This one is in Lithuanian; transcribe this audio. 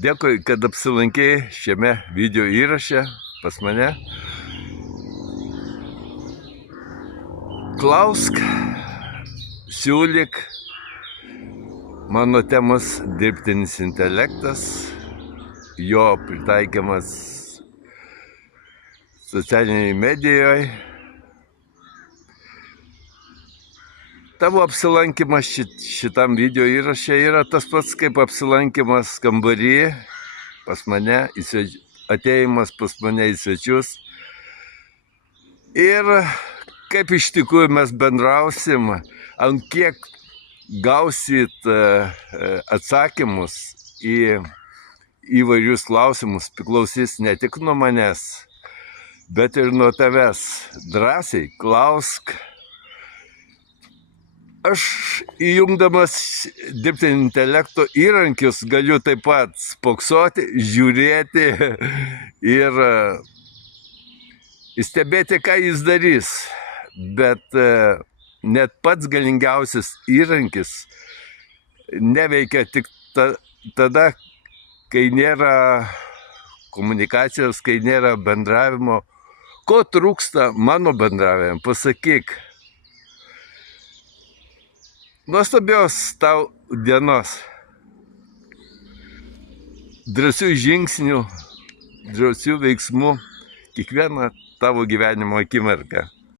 Dėkui, kad apsilankei šiame video įraše pas mane. Klausk, siūlyk. Mano temos dirbtinis intelektas, jo pritaikymas socialiniai medijoje. Tavo apsilankimas šitam video įraše yra tas pats kaip apsilankimas kambaryje pas mane, atėjimas pas mane į svečius. Ir kaip iš tikrųjų mes bendrausim, ant kiek gausit atsakymus į įvairius klausimus, priklausys ne tik nuo manęs, bet ir nuo tavęs. Drąsiai klausk. Aš įjungdamas dirbtinio intelekto įrankius galiu taip pat spoksoti, žiūrėti ir stebėti, ką jis darys. Bet net pats galingiausias įrankis neveikia tik tada, kai nėra komunikacijos, kai nėra bendravimo. Ko trūksta mano bendravime? Pasakyk. Nuostabios tau dienos. Drąsių žingsnių, drąsių veiksmų kiekvieną tavo gyvenimo akimirką.